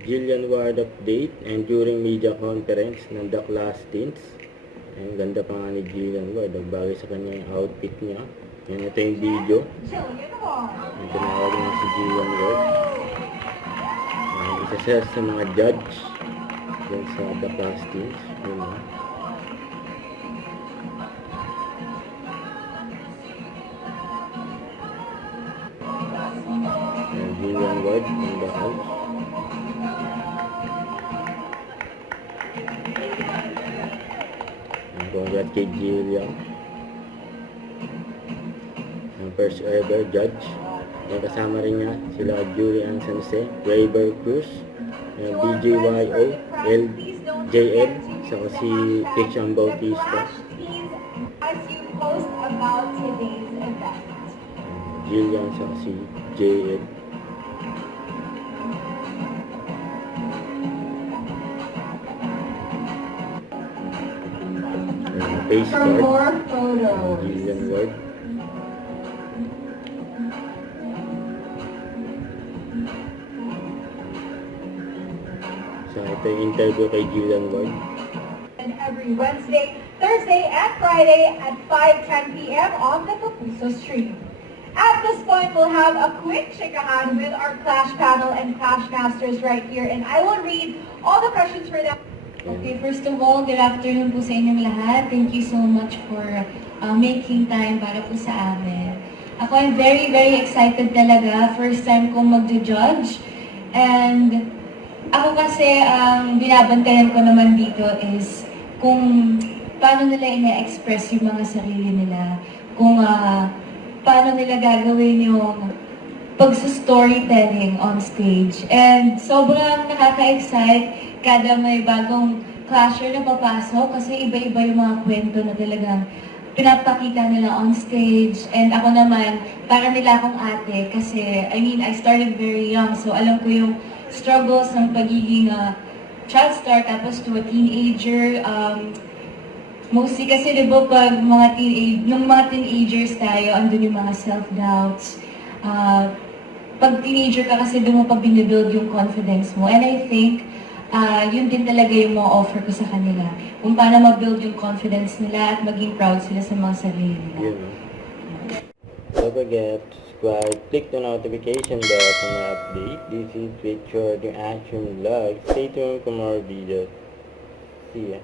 Jillian Ward update and during media conference ng The Class Teens. Ang ganda pa nga ni Jillian Ward. Bagay sa kanya yung outfit niya. Yan, ito yung video. Ang tinawag niya si Jillian Ward. Isa siya sa mga judge yan sa The Class Teens. Yan, Jillian Ward in the house. Congrats kay Jillian. Ang first ever judge. Yung kasama rin niya sila Julian Sanse, Rayber Cruz, BJYO, LJL, saka si Christian Bautista. As you post about today's event. Jillian saka si JL. Face For card. more photos. Jillian Ward. So ito yung interview kay Jillian Ward. And every Wednesday, Thursday, and Friday at 5:10 p.m. on the Kapuso stream. At this point, we'll have a quick chikahan with our Clash panel and Clash Masters right here, and I will read all the questions for them. Okay, first of all, good afternoon po sa inyong lahat. Thank you so much for making time para po sa amin. Ako ay very, very excited talaga. First time kong mag-judge. And ako kasi, ang binabantayan ko naman dito is kung paano nila ina-express yung mga sarili nila. Kung paano nila gagawin yung pag-storytelling on stage. And sobrang nakaka-excite kada may bagong clasher na papasok kasi iba-iba yung mga kwento na talagang pinapakita nila on stage. And ako naman, para nila akong ate kasi, I started very young, so alam ko yung struggles ng pagiging child star tapos to a teenager. Mostly kasi diba pag nung mga teenagers tayo, andun yung mga self-doubts. Pag teenager ka kasi doon mo pa binibuild yung confidence mo. And I think, yun din talaga yung mga offer ko sa kanila. Kung paano ma-build yung confidence nila at maging proud sila sa mga sarili nila. Don't forget to subscribe, click the notification bell for my update. This is Richard, your action vlog. Stay tuned for more videos. See ya.